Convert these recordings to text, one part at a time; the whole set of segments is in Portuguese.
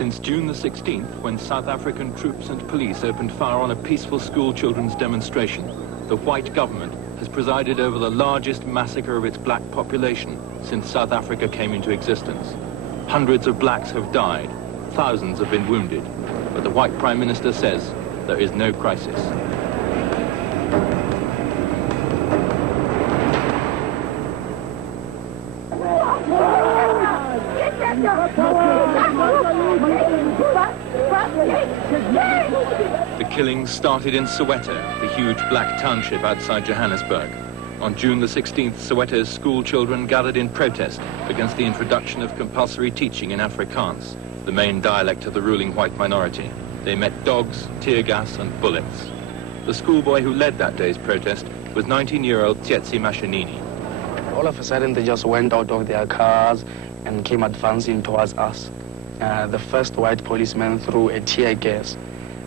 Since June the 16th, when South African troops and police opened fire on a peaceful school children's demonstration, the white government has presided over the largest massacre of its black population since South Africa came into existence. Hundreds of blacks have died, thousands have been wounded, but the white Prime Minister says there is no crisis. The killings started in Soweto, the huge black township outside Johannesburg. On June the 16th, Soweto's school children gathered in protest against the introduction of compulsory teaching in Afrikaans, the main dialect of the ruling white minority. They met dogs, tear gas and bullets. The schoolboy who led that day's protest was 19-year-old Tsetsi Mashinini. All of a sudden, they just went out of their cars and came advancing towards us. The first white policeman threw a tear gas.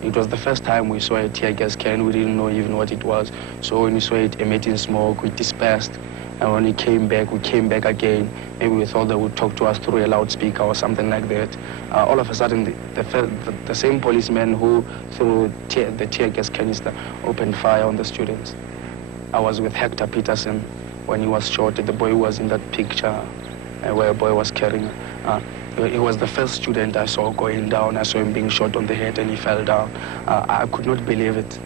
It was the first time we saw a tear gas can. We didn't know even what it was. So when we saw it emitting smoke, we dispersed. And when we came back again. Maybe we thought they would talk to us through a loudspeaker or something like that. All of a sudden, the same policeman who threw the tear gas canister opened fire on the students. I was with Hector Peterson when he was shot. The boy who was in that picture where a boy was carrying. He was the first student I saw going down. I saw him being shot on the head and he fell down. I could not believe it.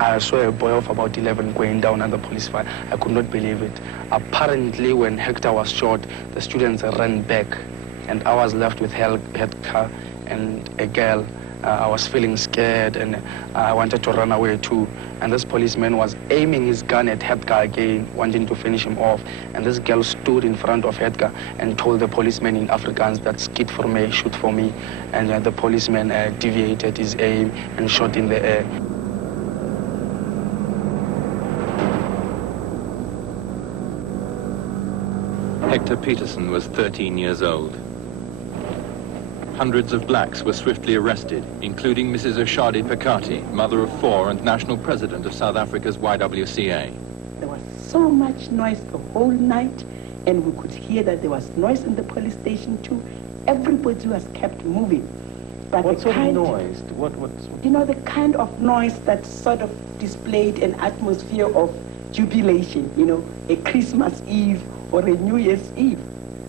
I saw a boy of about 11 going down under police fire. I could not believe it. Apparently, when Hector was shot, the students ran back, and I was left with Hector and a girl. I was feeling scared, and I wanted to run away too. And this policeman was aiming his gun at Hector again, wanting to finish him off. And this girl stood in front of Hector and told the policeman in Afrikaans that skit for me, shoot for me. And the policeman deviated his aim and shot in the air. Hector Peterson was 13 years old. Hundreds of blacks were swiftly arrested, including Mrs. Oshadi Phakathi, mother of 4 and national president of South Africa's YWCA. There was so much noise the whole night, and we could hear that there was noise in the police station too. Everybody was kept moving. But what sort of noise? You know, the kind of noise that sort of displayed an atmosphere of jubilation, you know, a Christmas Eve or a New Year's Eve.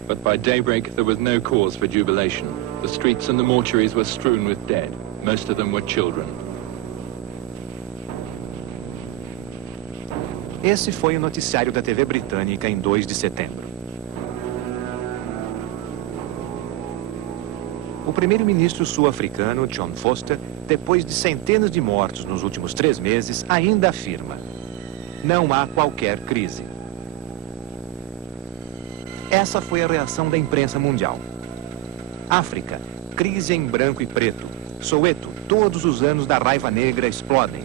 But by daybreak, there was no cause for jubilation. The streets and the mortuaries were strewn with dead. Most of them were children. Esse foi o noticiário da TV britânica em 2 de setembro. O primeiro-ministro sul-africano, John Vorster, depois de centenas de mortos nos últimos 3 meses, ainda afirma: não há qualquer crise. Essa foi a reação da imprensa mundial. África, crise em branco e preto. Soweto, todos os anos da raiva negra explodem.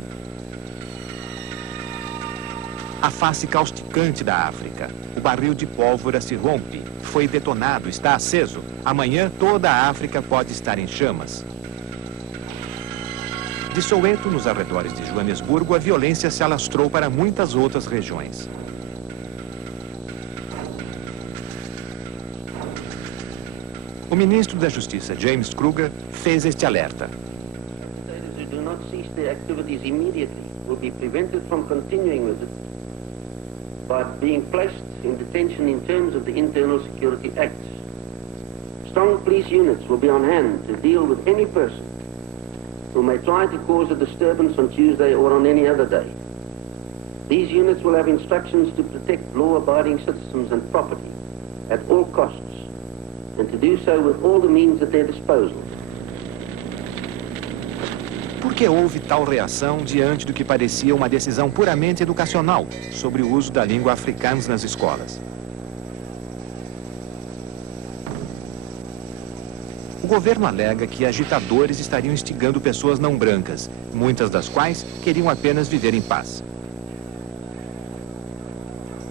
A face causticante da África. O barril de pólvora se rompe. Foi detonado, está aceso. Amanhã toda a África pode estar em chamas. De Soweto, nos arredores de Joanesburgo, a violência se alastrou para muitas outras regiões. O ministro da Justiça, James Kruger, fez este alerta. Those who do not cease their activities immediately will be prevented from continuing with it by being placed in detention in terms of the Internal Security Acts. Strong police units will be on hand to deal with any person who may try to cause a disturbance on Tuesday or on any other day. These units will have instructions to protect law-abiding citizens and property at all costs, and to do so with all the means at their disposal. Por que houve tal reação diante do que parecia uma decisão puramente educacional sobre o uso da língua africana nas escolas? O governo alega que agitadores estariam instigando pessoas não brancas, muitas das quais queriam apenas viver em paz.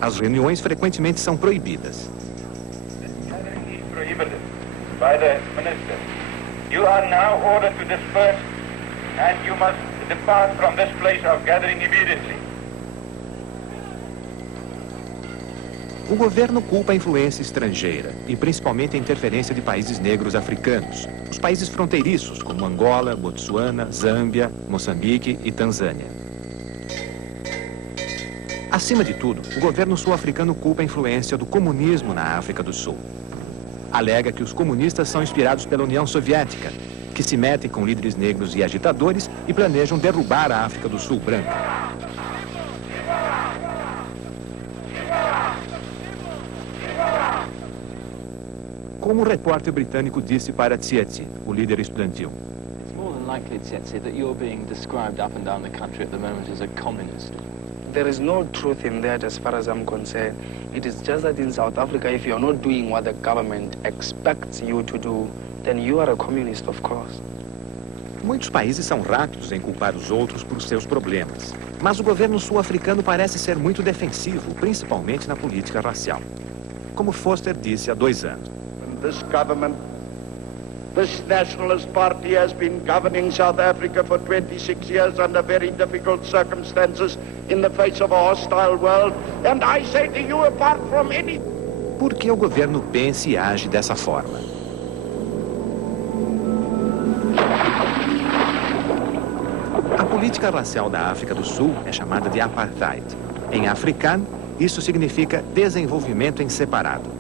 As reuniões frequentemente são proibidas. By the minister. You are now ordered to disperse, and you must depart from this place of gathering immediately. O governo culpa a influência estrangeira e principalmente a interferência de países negros africanos, os países fronteiriços como Angola, Botsuana, Zâmbia, Moçambique e Tanzânia. Acima de tudo, o governo sul-africano culpa a influência do comunismo na África do Sul. Alega que os comunistas são inspirados pela União Soviética, que se metem com líderes negros e agitadores e planejam derrubar a África do Sul branca. Como o repórter britânico disse para Tsietsi, o líder estudantil. It's more than likely, Tsietsi, that you're being described up and down the country at the moment as a communist. There is no truth in that as far as I'm concerned. It is just that in South Africa, if you're not doing what the government expects you to do, then you are a communist, of course. Muitos países são rápidos em culpar os outros por seus problemas. Mas o governo sul-africano parece ser muito defensivo, principalmente na política racial. Como Foster disse há 2 anos. This government, this nationalist party has been governing South Africa for 26 years under very difficult circumstances in the face of a hostile world. And I say to you, apart from any... Por que o governo pensa e age dessa forma? A política racial da África do Sul é chamada de apartheid. Em africano, isso significa desenvolvimento em separado.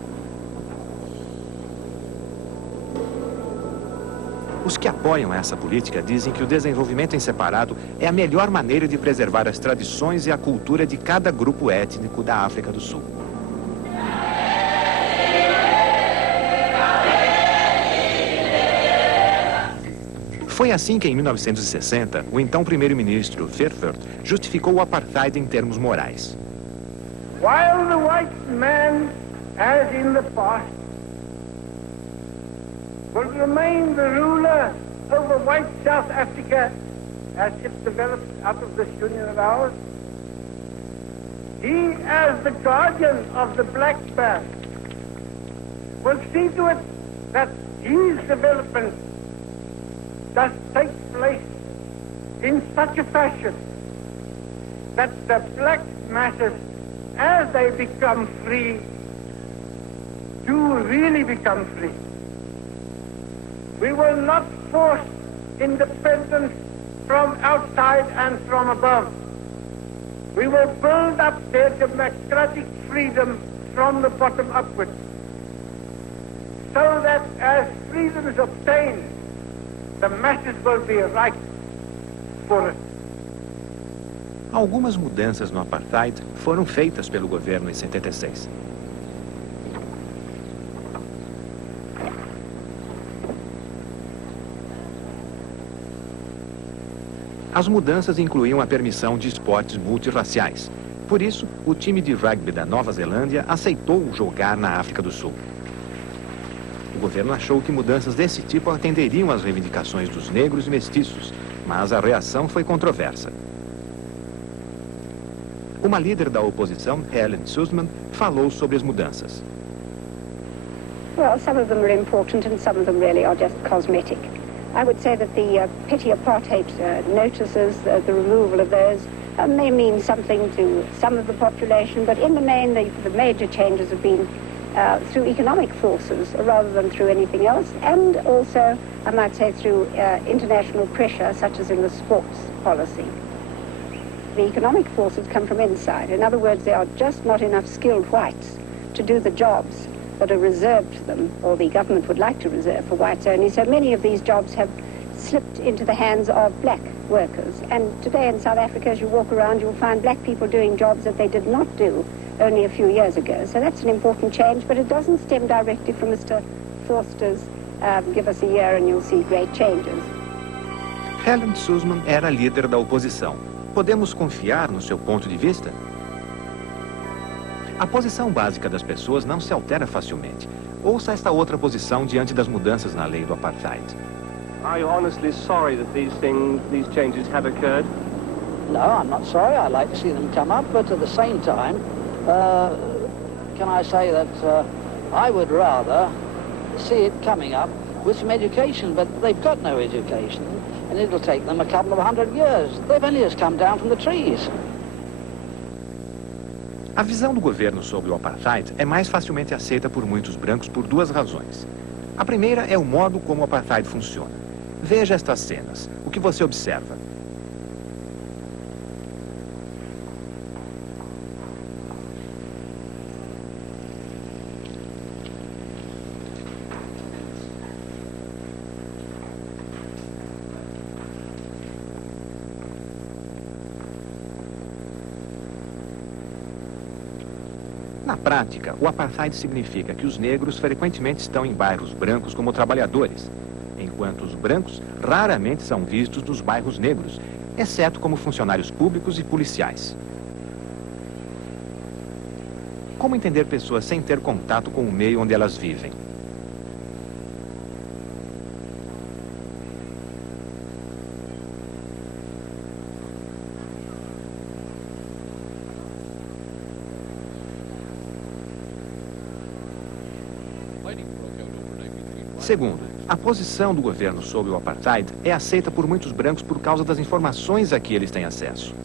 Os que apoiam essa política dizem que o desenvolvimento em separado é a melhor maneira de preservar as tradições e a cultura de cada grupo étnico da África do Sul. Foi assim que, em 1960, o então primeiro-ministro Verwoerd justificou o apartheid em termos morais. While the white man, as in the past, will remain the ruler over white South Africa as it develops out of this union of ours, he, as the guardian of the black man, will see to it that his development does take place in such a fashion that the black masses, as they become free, do really become free. We will not force independence from outside and from above. We will build up their democratic freedom from the bottom upwards, so that as freedom is obtained, the masses will be ripe for it. Algumas mudanças no apartheid foram feitas pelo governo em 76. As mudanças incluíam a permissão de esportes multirraciais. Por isso, o time de rugby da Nova Zelândia aceitou jogar na África do Sul. O governo achou que mudanças desse tipo atenderiam às reivindicações dos negros e mestiços, mas a reação foi controversa. Uma líder da oposição, Helen Suzman, falou sobre as mudanças. Well, some of them are important and some of them really are just cosmetic. I would say that the petty apartheid notices, the removal of those, may mean something to some of the population, but in the main, the major changes have been through economic forces rather than through anything else, and also, I might say, through international pressure, such as in the sports policy. The economic forces come from inside. In other words, there are just not enough skilled whites to do the jobs that are reserved to them, or the government would like to reserve for whites only. So many of these jobs have slipped into the hands of black workers. And today in South Africa, as you walk around, you'll find black people doing jobs that they did not do only a few years ago. So that's an important change, but it doesn't stem directly from Mr. Forster's give us a year and you'll see great changes. Helen Suzman era líder da oposição. Podemos confiar no seu ponto de vista? A posição básica das pessoas não se altera facilmente. Ouça esta outra posição diante das mudanças na lei do apartheid. Are you honestly sorry that these changes have occurred? No, I'm not sorry. I'd like to see them come up, but at the same time, can I say that I would rather see it coming up with some education, but they've got no education, and it'll take them a couple of 100 years. They've only just come down from the trees. A visão do governo sobre o apartheid é mais facilmente aceita por muitos brancos por duas razões. A primeira é o modo como o apartheid funciona. Veja estas cenas. O que você observa? Na prática, o apartheid significa que os negros frequentemente estão em bairros brancos como trabalhadores, enquanto os brancos raramente são vistos nos bairros negros, exceto como funcionários públicos e policiais. Como entender pessoas sem ter contato com o meio onde elas vivem? Segundo, a posição do governo sobre o apartheid é aceita por muitos brancos por causa das informações a que eles têm acesso.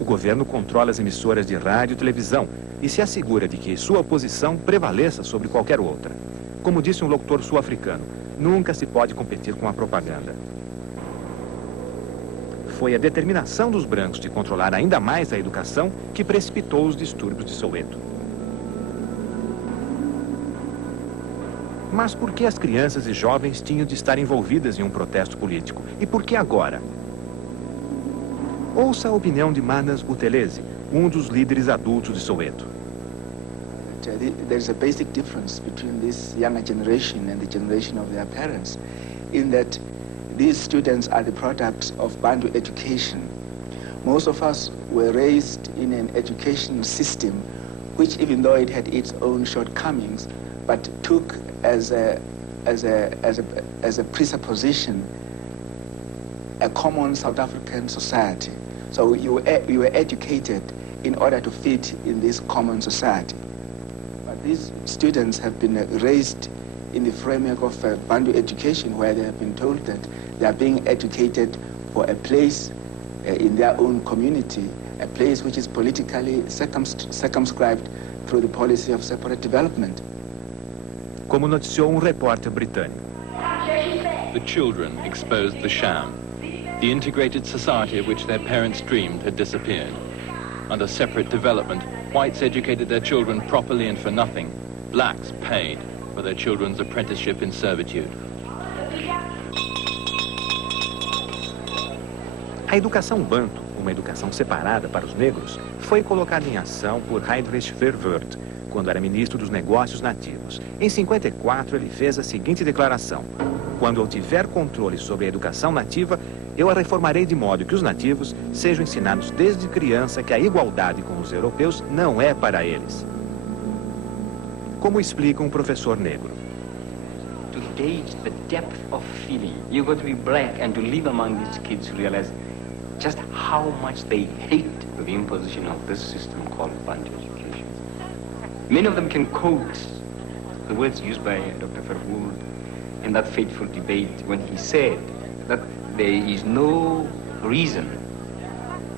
O governo controla as emissoras de rádio e televisão e se assegura de que sua posição prevaleça sobre qualquer outra. Como disse um locutor sul-africano, nunca se pode competir com a propaganda. Foi a determinação dos brancos de controlar ainda mais a educação que precipitou os distúrbios de Soweto. Mas por que as crianças e jovens tinham de estar envolvidas em um protesto político? E por que agora? Ouça a opinião de Manas Buthelezi, um dos líderes adultos de Soweto. There's a basic difference between this younger generation and the generation of their parents, in that these students are the products of Bantu education. Most of us were raised in an education system which, even though it had its own shortcomings, but took as a presupposition a common South African society. So you were educated in order to fit in this common society. But these students have been raised in the framework of Bantu education, where they have been told that they are being educated for a place in their own community, a place which is politically circumscribed through the policy of separate development. Como noticiou um repórter britânico. The children exposed the sham. The integrated society of which their parents dreamed had disappeared. Under separate development, whites educated their children properly and for nothing. Blacks paid for their children's apprenticeship in servitude. A educação bantu, uma educação separada para os negros, foi colocada em ação por Heinrich Verwoerd, quando era ministro dos Negócios Nativos. Em 54, ele fez a seguinte declaração: quando eu tiver controle sobre a educação nativa, eu a reformarei de modo que os nativos sejam ensinados desde criança que a igualdade com os europeus não é para eles. Como explica um professor negro? To gauge the depth of feeling, you've got to be black and to live among these kids to realize just how much they hate the imposition of this system called Bantu education. Many of them can quote the words used by Dr. Verwoerd in that fateful debate when he said that there is no reason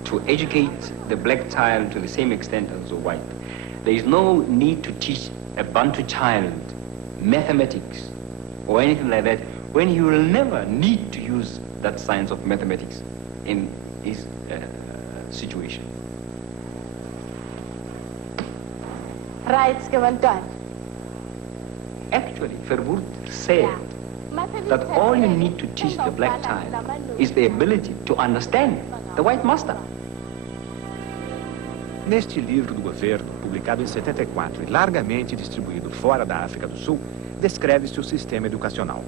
to educate the black child to the same extent as the white. There is no need to teach a Bantu child mathematics or anything like that when he will never need to use that science of mathematics in his situation. Rights given done. Actually, Verwoerd said that all you need to teach the black child is the ability to understand the white master. Neste livro do governo, publicado em 74 e largamente distribuído fora da África do Sul, descreve-se o sistema educacional.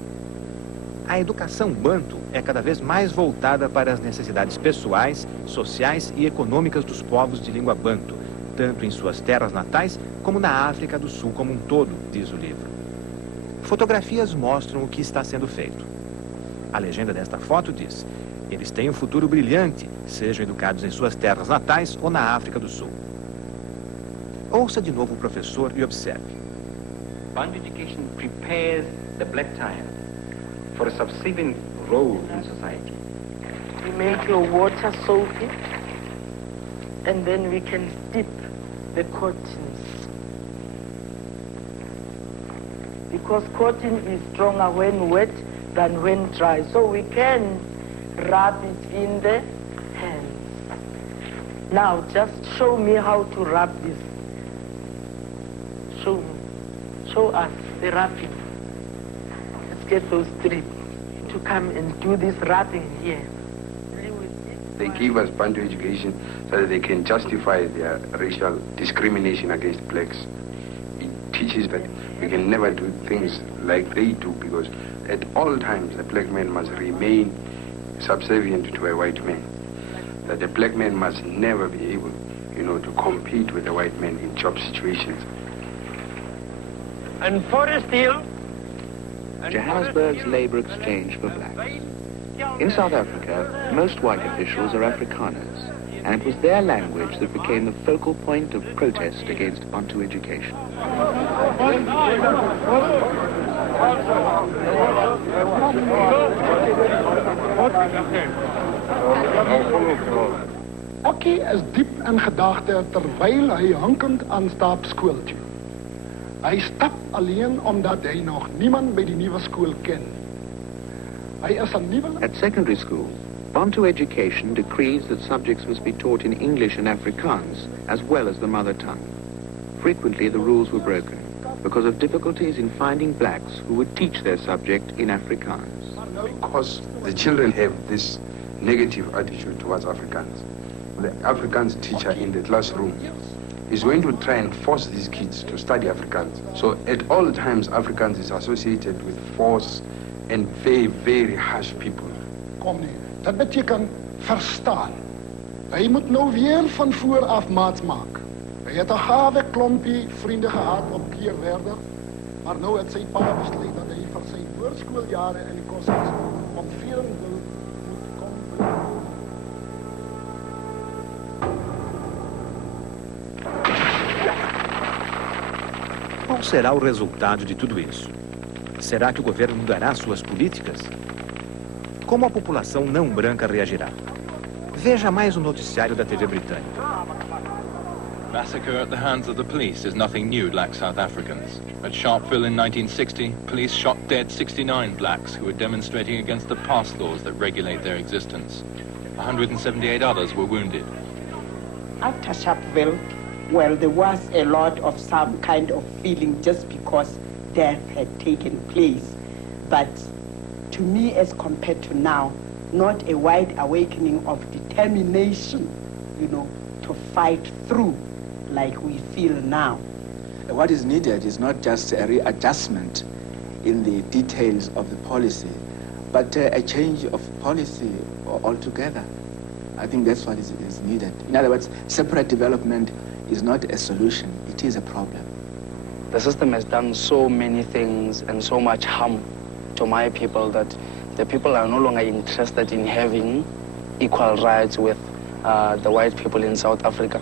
A educação bantu é cada vez mais voltada para as necessidades pessoais, sociais e econômicas dos povos de língua bantu, tanto em suas terras natais como na África do Sul como um todo, diz o livro. Fotografias mostram o que está sendo feito. A legenda desta foto diz: eles têm um futuro brilhante, sejam educados em suas terras natais ou na África do Sul. Ouça de novo o professor e observe. Bantu education prepares the black child for a subsequent role in society. You make your water soapy. and then we can steep the cottons. Because cotton is stronger when wet than when dry, so we can rub it in the hands. Now, just show me how to rub this. Show us the rubbing. Let's get those three to come and do this rubbing here. They give us Bantu education so that they can justify their racial discrimination against blacks. It teaches that we can never do things like they do, because at all times the black man must remain subservient to a white man. That the black man must never be able, to compete with the white man in job situations. And Forest Hill. Johannesburg's labour exchange for blacks. In South Africa, most white officials are Afrikaners, and it was their language that became the focal point of protest against Bantu education. Okkie is diep in gedagte terwyl hy hankend aanstap skool toe. Hy stap alleen omdat hy nog niemand by die nuwe skool ken. Hy is 'n nuwe... At secondary school, Bantu education decrees that subjects must be taught in English and Afrikaans, as well as the mother tongue. Frequently, the rules were broken because of difficulties in finding blacks who would teach their subject in Afrikaans. Because the children have this negative attitude towards Afrikaans. The Afrikaans teacher in the classroom is going to try and force these kids to study Afrikaans. So at all times, Afrikaans is associated with force and very, very harsh people. Kom nie, dat beteken verstaan. Hy moet nou weer van voor af maats maak. Hy het 'n gawe klompie vriende gehad op Keerwerder, maar nou het sy pa besluit dat hy vir sy voorskooljare in die koshuis om Vierendeel moet kom bly. Qual será o resultado de tudo isso? Será que o governo mudará suas políticas? Como a população não branca reagirá? Veja mais um noticiário da TV britânica. Massacre at the hands of the police is nothing new like South Africans. At Sharpeville in 1960, police shot dead 69 blacks who were demonstrating against the pass laws that regulate their existence. 178 others were wounded. After Sharpeville, well, there was a lot of some kind of feeling just because death had taken place. But to me, as compared to now, not a wide awakening of determination, to fight through like we feel now. What is needed is not just a readjustment in the details of the policy, but a change of policy altogether. I think that's what is needed. In other words, separate development is not a solution, it is a problem. The system has done so many things and so much harm to my people that the people are no longer interested in having equal rights with the white people in South Africa.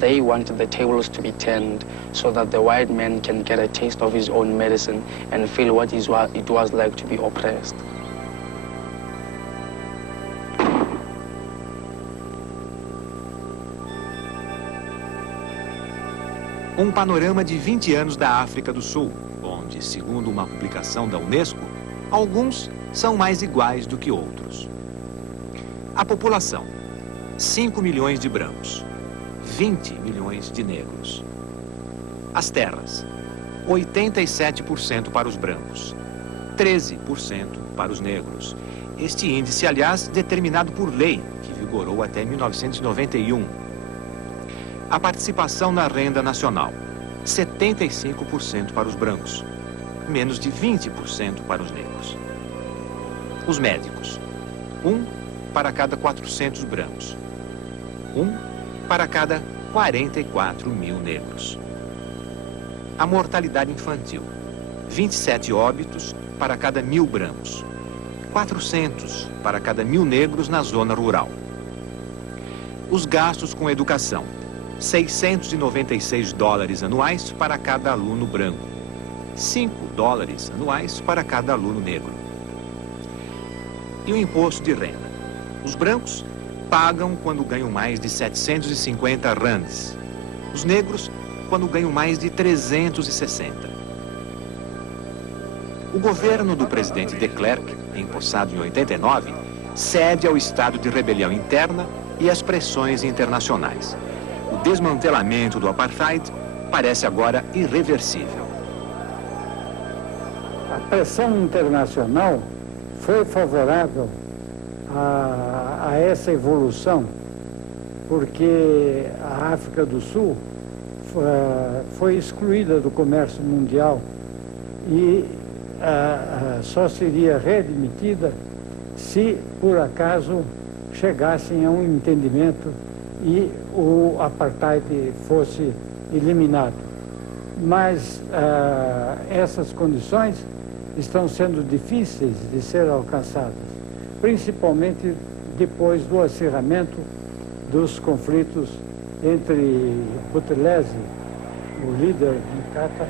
They want the tables to be turned so that the white man can get a taste of his own medicine and feel what it was like to be oppressed. Um panorama de 20 anos da África do Sul, onde, segundo uma publicação da Unesco, alguns são mais iguais do que outros. A população, 5 milhões de brancos, 20 milhões de negros. As terras, 87% para os brancos, 13% para os negros. Este índice, aliás, determinado por lei, que vigorou até 1991. A participação na renda nacional, 75% para os brancos, menos de 20% para os negros. Os médicos, 1 para cada 400 brancos, 1 para cada 44 mil negros. A mortalidade infantil, 27 óbitos para cada 1.000 brancos, 400 para cada 1.000 negros na zona rural. Os gastos com educação, $696 anuais para cada aluno branco, $5 anuais para cada aluno negro. E o imposto de renda. Os brancos, pagam quando ganham mais de 750 rands. Os negros, quando ganham mais de 360. O governo do presidente de Klerk, empossado em 89, cede ao estado de rebelião interna e às pressões internacionais. O desmantelamento do apartheid parece agora irreversível. A pressão internacional foi favorável a essa evolução, porque a África do Sul foi excluída do comércio mundial e só seria readmitida se, por acaso, chegassem a um entendimento e o apartheid fosse eliminado. Mas essas condições estão sendo difíceis de ser alcançadas, principalmente depois do acirramento dos conflitos entre Buthelezi, o líder de Kata,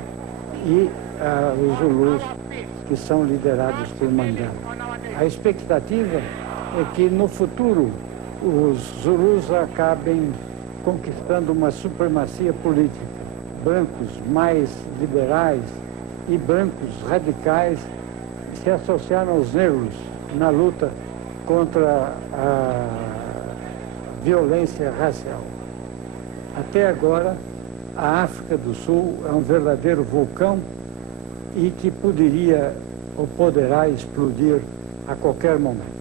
e os Zulus, que são liderados por Mandela. A expectativa é que no futuro os Zulus acabem conquistando uma supremacia política. Brancos mais liberais e brancos radicais se associaram aos negros na luta contra a violência racial. Até agora, a África do Sul é um verdadeiro vulcão e que poderia ou poderá explodir a qualquer momento.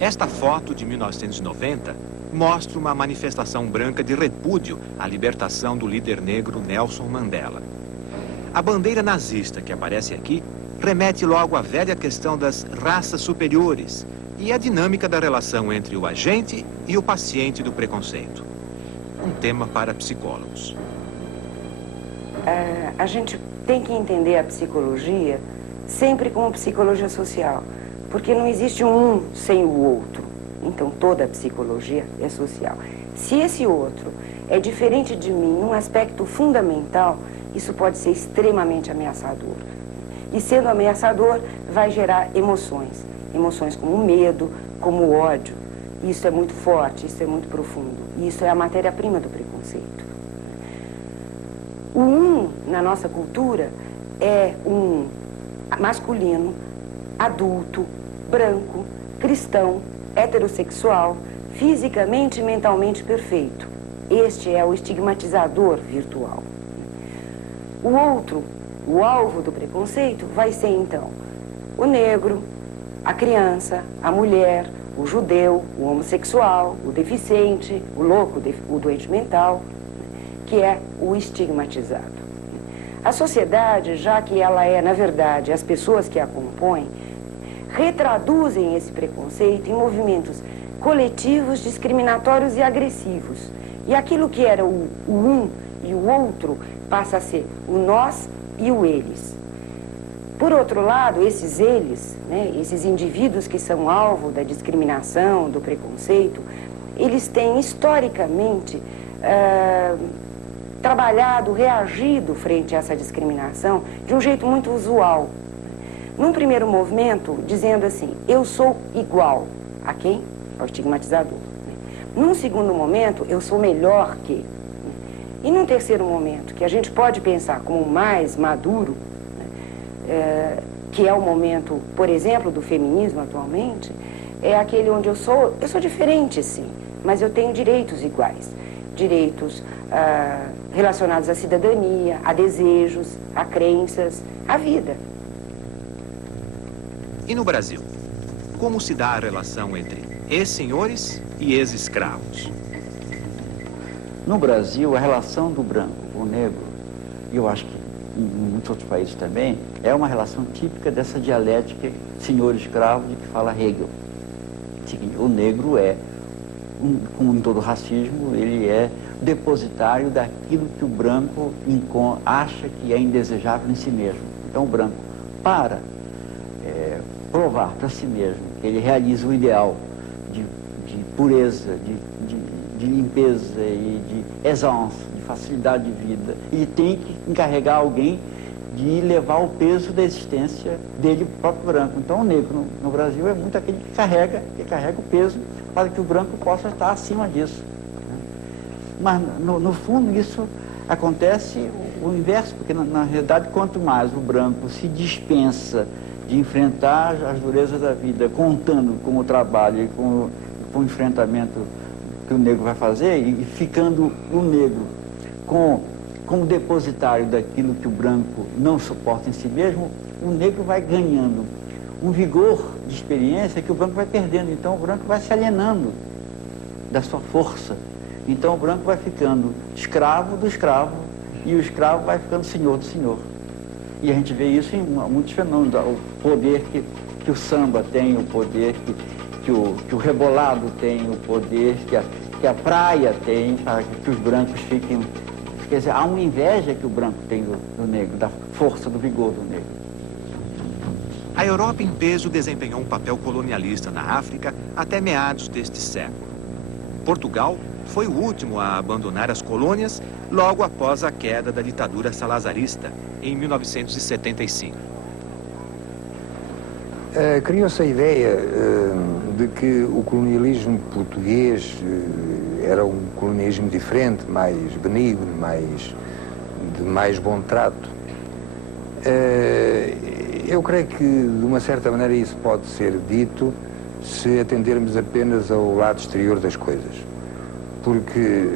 Esta foto de 1990 mostra uma manifestação branca de repúdio à libertação do líder negro Nelson Mandela. A bandeira nazista que aparece aqui remete logo à velha questão das raças superiores e à dinâmica da relação entre o agente e o paciente do preconceito. Um tema para psicólogos. A gente tem que entender a psicologia sempre como psicologia social, porque não existe um sem o outro. Então toda a psicologia é social. Se esse outro é diferente de mim num aspecto fundamental, isso pode ser extremamente ameaçador. E sendo ameaçador, vai gerar emoções. Emoções como medo, como ódio. Isso é muito forte, isso é muito profundo. E isso é a matéria-prima do preconceito. O um, na nossa cultura, é um masculino, adulto, branco, cristão, heterossexual, fisicamente e mentalmente perfeito. Este é o estigmatizador virtual. O outro, o alvo do preconceito, vai ser então o negro, a criança, a mulher, o judeu, o homossexual, o deficiente, o louco, o doente mental, que é o estigmatizado. A sociedade, já que ela é, na verdade, as pessoas que a compõem, retraduzem esse preconceito em movimentos coletivos, discriminatórios e agressivos. E aquilo que era o um e o outro passa a ser o nós e o eles. Por outro lado, esses eles, né, esses indivíduos que são alvo da discriminação, do preconceito, eles têm historicamente trabalhado, reagido frente a essa discriminação de um jeito muito usual. Num primeiro movimento, dizendo assim, eu sou igual a quem? Ao estigmatizador. Num segundo momento, eu sou melhor que. E num terceiro momento, que a gente pode pensar como mais maduro, que é o momento, por exemplo, do feminismo atualmente, é aquele onde eu sou diferente, sim, mas eu tenho direitos iguais. Direitos relacionados à cidadania, a desejos, a crenças, à vida. E no Brasil, como se dá a relação entre ex-senhores e ex-escravos? No Brasil, a relação do branco com o negro, e eu acho que em muitos outros países também, é uma relação típica dessa dialética senhor-escravo de que fala Hegel. O negro é, como em todo racismo, ele é depositário daquilo que o branco acha que é indesejável em si mesmo. Então o branco, para provar para si mesmo que ele realiza o ideal de pureza, de limpeza e de aisance, de facilidade de vida, ele tem que encarregar alguém de levar o peso da existência dele próprio branco. Então o negro no Brasil é muito aquele que carrega o peso para que o branco possa estar acima disso. Mas, no fundo, isso acontece o inverso, porque, na realidade, quanto mais o branco se dispensa de enfrentar as durezas da vida, contando com o trabalho e com o enfrentamento que o negro vai fazer, e ficando o negro como depositário daquilo que o branco não suporta em si mesmo, o negro vai ganhando um vigor de experiência que o branco vai perdendo. Então o branco vai se alienando da sua força. Então o branco vai ficando escravo do escravo e o escravo vai ficando senhor do senhor. E a gente vê isso em muitos fenômenos, o poder que o samba tem, o poder que o rebolado tem, o poder que a praia tem, para que os brancos fiquem... Quer dizer, há uma inveja que o branco tem do negro, da força, do vigor do negro. A Europa em peso desempenhou um papel colonialista na África até meados deste século. Portugal foi o último a abandonar as colônias logo após a queda da ditadura salazarista, em 1975. Criou-se a ideia de que o colonialismo português era um colonialismo diferente, mais benigno, de mais bom trato. Eu creio que, de uma certa maneira, isso pode ser dito se atendermos apenas ao lado exterior das coisas. Porque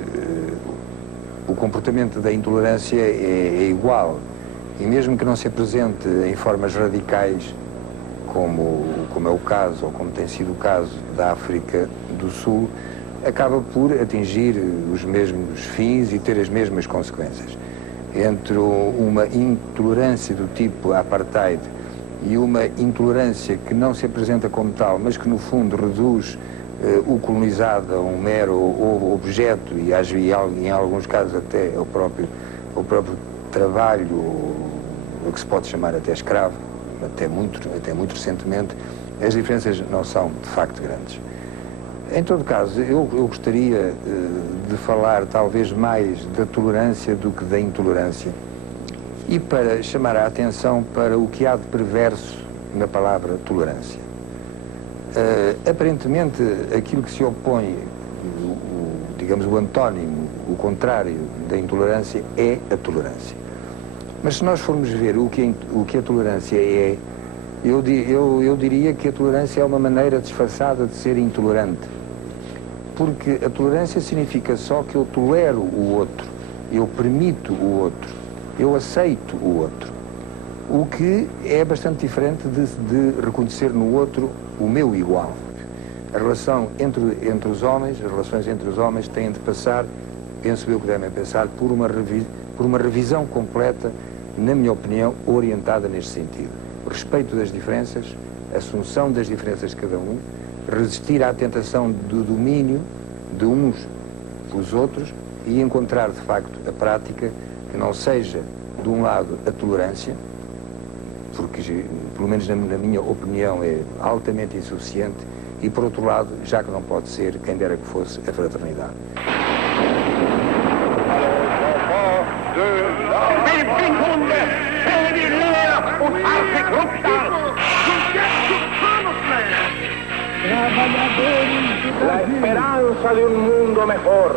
o comportamento da intolerância é igual. E mesmo que não se apresente em formas radicais, como é o caso, ou como tem sido o caso da África do Sul, acaba por atingir os mesmos fins e ter as mesmas consequências. Entre uma intolerância do tipo apartheid e uma intolerância que não se apresenta como tal, mas que no fundo reduz o colonizado a um mero objeto e em alguns casos até ao próprio trabalho, o que se pode chamar até escravo, até muito recentemente, as diferenças não são de facto grandes. Em todo caso, eu gostaria de falar talvez mais da tolerância do que da intolerância e para chamar a atenção para o que há de perverso na palavra tolerância. Aparentemente, aquilo que se opõe, digamos o antónimo, o contrário da intolerância é a tolerância. Mas se nós formos ver o que a tolerância é, eu diria que a tolerância é uma maneira disfarçada de ser intolerante. Porque a tolerância significa só que eu tolero o outro, eu permito o outro, eu aceito o outro. O que é bastante diferente de reconhecer no outro o meu igual. A relação entre os homens, as relações entre os homens têm de passar, penso eu que devem passar, por uma revisão completa, na minha opinião, orientada neste sentido. O respeito das diferenças, a assunção das diferenças de cada um, resistir à tentação do domínio de uns dos outros e encontrar, de facto, a prática que não seja, de um lado, a tolerância, porque, pelo menos na minha opinião, é altamente insuficiente, e, por outro lado, já que não pode ser, quem dera que fosse, a fraternidade. La esperanza de un mundo mejor.